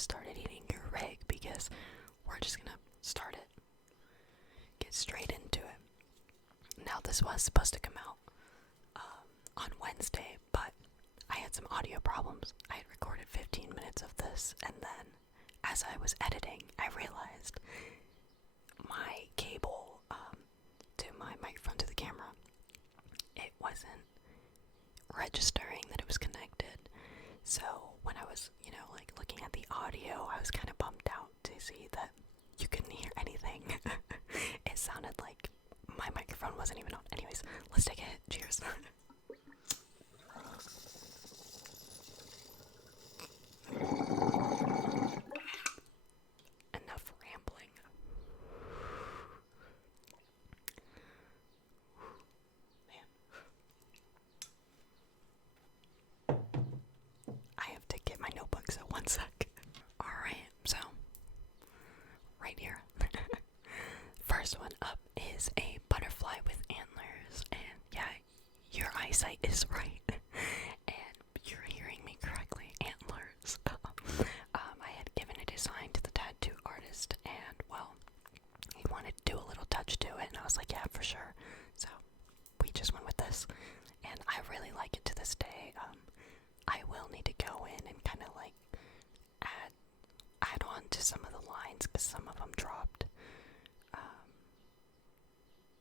started eating your rig because we're just gonna start it. Get straight into it. Now, this was supposed to come out on Wednesday, but I had some audio problems. I had recorded 15 minutes of this, and then as I was editing, I realized my cable to my microphone to the camera, it wasn't registering that it was connected. So when I was, looking at the audio, I was kind of bummed out to see that you couldn't hear anything. It sounded like my microphone wasn't even on. Anyways, let's take a hit. Cheers. Enough rambling. Man. I have to get my notebook, so one sec. Alright, so right here. First one up is a butterfly with antlers, and yeah, your eyesight is right, and you're hearing me correctly, antlers. I had given a design to the tattoo artist, and well, he wanted to do a little touch to it, and I was like, yeah, for sure. So we just went with this, and I really like it to this day. I will need to go in and kind of like add on to some of the lines because some of them dropped.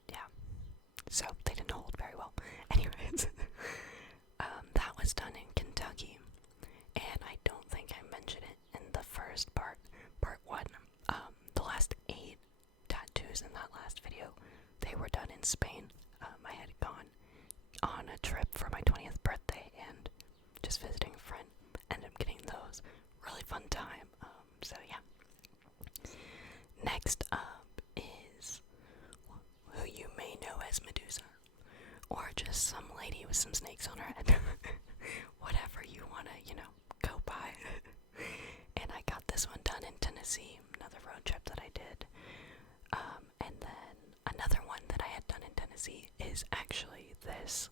Yeah, so they didn't hold very well. Anyways, that was done in Kentucky, and I don't think I mentioned it in the first part one. The last 8 tattoos in that last video, they were done in Spain. I had gone on a trip for my 20th birthday and just visiting a friend. Ended up getting those. Really fun time. So yeah. Next up is who you may know as Medusa, or just some lady with some snakes on her head. Whatever you wanna, go by. And I got this one done in Tennessee, another road trip that I did. And then another one that I had done in Tennessee is actually this.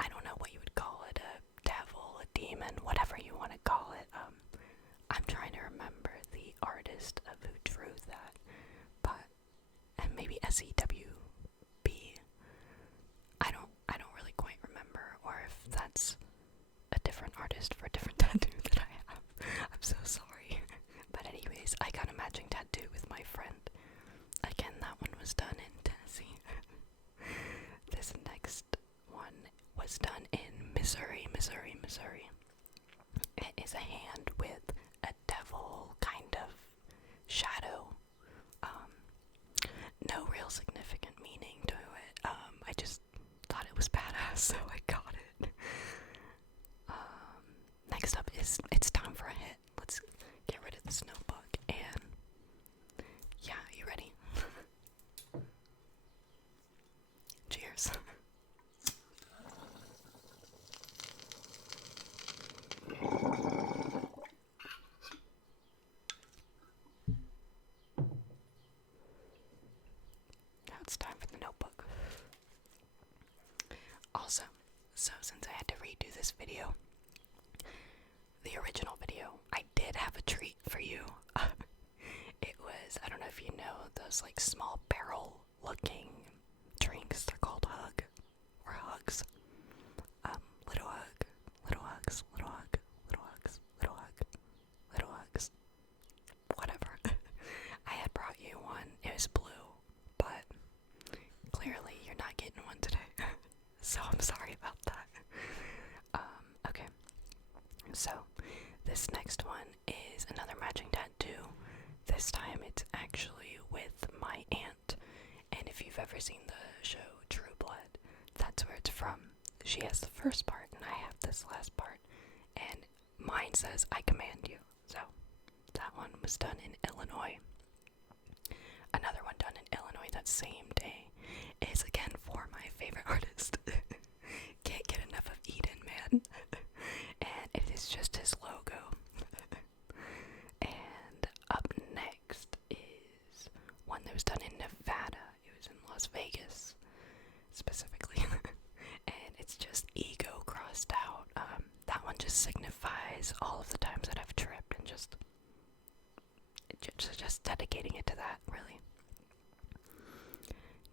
I don't know what you would call it, a devil, a demon, whatever you want to call it. I'm trying to remember the artist of who drew that, and maybe SEWB. I don't really quite remember, or if that's a different artist for a different tattoo that I have. I'm so sorry. But anyways, I got a matching tattoo with my friend. Again, that one was done in Tennessee. This next one was done in Missouri. It is a hand with a devil kind of shadow. No real significant meaning to it. I just thought it was badass, so I got it. Next up is it's time for a hit. Let's get rid of this notebook, and yeah, you ready? Cheers. Now it's time for the notebook. Also, so since I had to redo this video, the original video, I did have a treat for you. It was, I don't know if you know, those like small barrel looking drinks. They're called Hug, or Hugs. Little hug, little hugs, little hug, little hugs, little hug, little hugs. Whatever. I had brought you one. It was blue, but clearly you're not getting one today. So I'm sorry about that. Okay. So this next one is another matching tattoo. This time it's actually with my aunt. And if you've ever seen the show True Blood, that's where it's from. She has the first part and I have this last part. And mine says, I command you. So that one was done in Illinois. Another one done in Illinois that same day is again for my favorite artist. Can't get enough of Eden, man. And it is just his logo. And up next is one that was done in Nevada. It was in Las Vegas, specifically. And it's just ego crossed out. That one just signifies all of the times that I've tripped and just just dedicating it to that, really.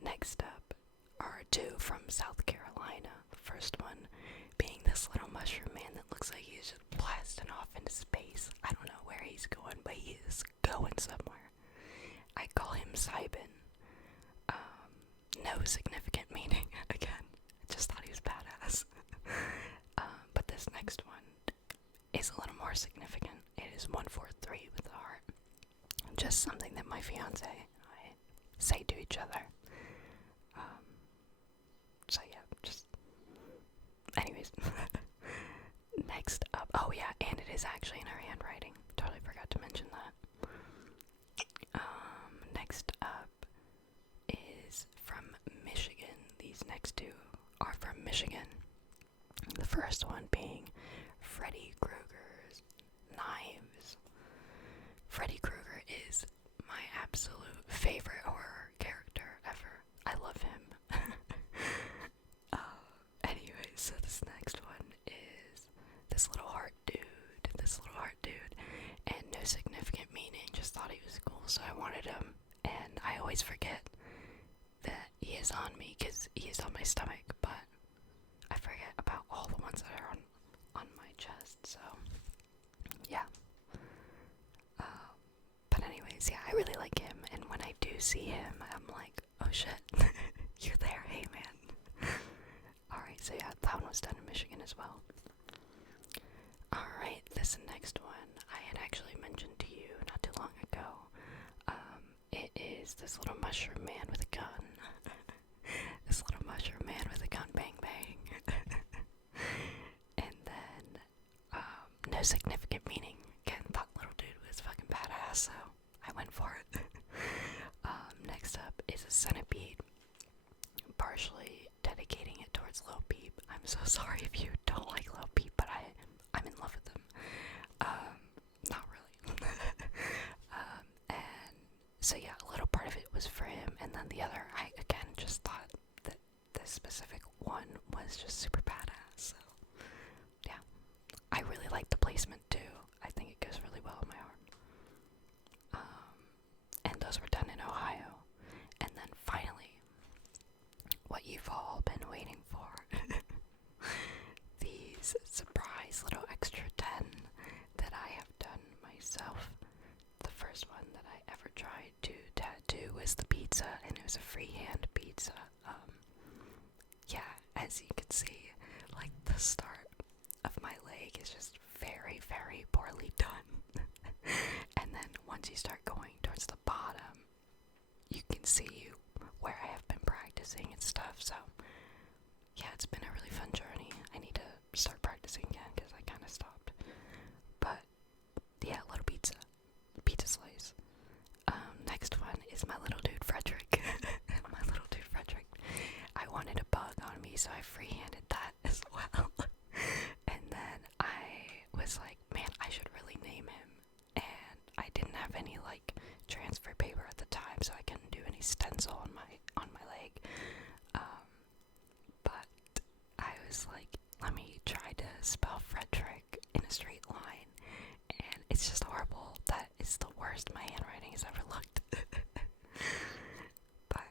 Next up are two from South Carolina. The first one being this little mushroom man that looks like he's just blasting off into space. I don't know where he's going, but he is going somewhere. I call him Cybin. No significant meaning, again. I just thought he was badass. But this next one is a little more significant. It is 143 with a heart. Just something that my fiance and I say to each other. So yeah, just... Anyways. Next up... Oh yeah, and it is actually in her handwriting. Totally forgot to mention that. Next up is from Michigan. These next two are from Michigan. The first one being Freddy Krueger's Knives. Freddy Krueger is my absolute favorite horror character ever. I love him. Anyway, so this next one is this little heart dude. And no significant meaning, just thought he was cool, so I wanted him. And I always forget that he is on me because he is on my stomach, but I forget about all the ones that are on my chest, so yeah. But anyways, yeah, I really like him, and when I do see him, I'm like, oh shit, you're there, hey man. Alright, so yeah, that one was done in Michigan as well. Alright, this next one I had actually mentioned to you not too long ago. It is this little mushroom man with a gun. This little mushroom man with a gun, bang bang. And then, no significant meaning. Again, that little dude was fucking badass, so I went for it. Next up is a centipede. Partially dedicating it towards Lil Peep. I'm so sorry if you don't like Lil Peep, but I'm in love with him. Not really. And so yeah, a little part of it was for him, and then the other, I again just thought that this specific one was just super badass, so yeah. I really like the placement too. I think it goes really well in my heart. And those were done in Ohio. And then finally, what you've all been waiting for. These surprise little extra 10 that I have done myself. The first one that I ever tried to tattoo was the pizza, and it was a freehand pizza. Yeah, as you can see, like the start of my leg is just very, very poorly done. And then once you start going towards the bottom, you can see where I have been practicing and stuff, so yeah, it's been a really fun journey. I need to start practicing again because I kind of stopped. But yeah, little pizza slice. Next one is my little dude Frederick. My little dude Frederick. I wanted a bug on me, so I freehanded that as well. And then I was like, man, I should really name him. And I didn't have any like transfer paper at the time, so I couldn't do any stencil on my leg. But I was like, let me try to spell Frederick in a straight line, and it's just horrible. That is the worst my handwriting has ever looked. But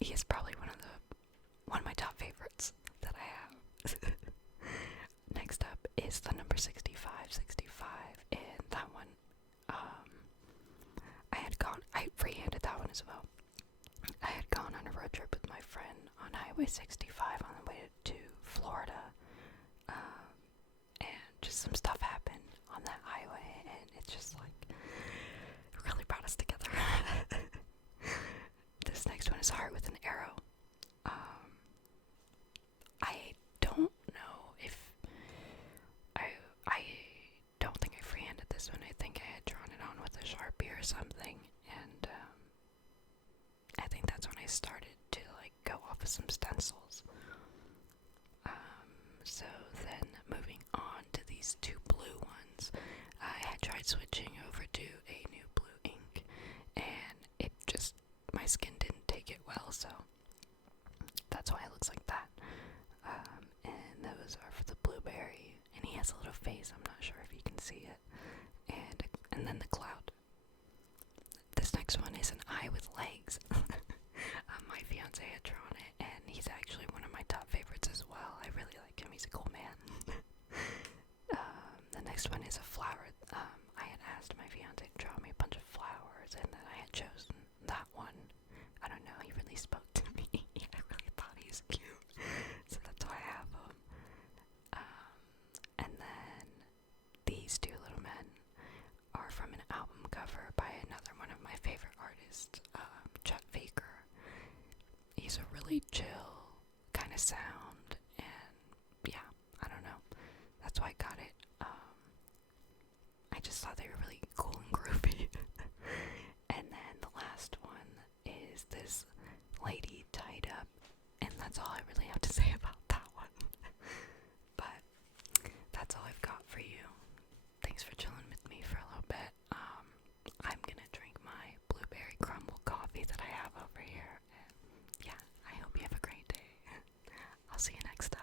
he is probably one of my top favorites that I have. Next up is the number 65, and that one, I freehanded that one as well. I had gone on a road trip with my friend on Highway 65 on the way to Florida, and just some stuff happened on that highway, and it just like really brought us together. This next one is Heart with an Arrow. I don't know if I don't think I freehanded this one. I think I had drawn it on with a Sharpie or something, and I think that's when I started to like go off of some stencils. So then moving on to these two blue ones, I had tried switching over to a new blue ink, and it just, my skin didn't take it well, so that's why it looks like that. And those are for the blueberry, and he has a little face, I'm not sure if you can see it, and and then the cloud. This next one is an eye with legs. My fiance had drawn it, and he's actually one of my top favorites as well. I really like him. He's a cool man. The next one is a flower. I had asked my fiance to draw me a bunch of flowers, and then I had chosen that one. I don't know, he really spoke to me. I really thought he was cute, so that's why I have him. And then these two little men are from an album cover by another one of my favorite artists, Chet Faker. He's a really chill kind of sound, and yeah, I don't know. That's why I got it. I just thought they were really cool and groovy. And then the last one is this lady tied up, and that's all I really have to say about that one. But that's all I've got for you. Thanks for chilling with me for a little bit. I'm gonna drink my blueberry crumble coffee that I have over here. And yeah, I hope you have a great day. I'll see you next time.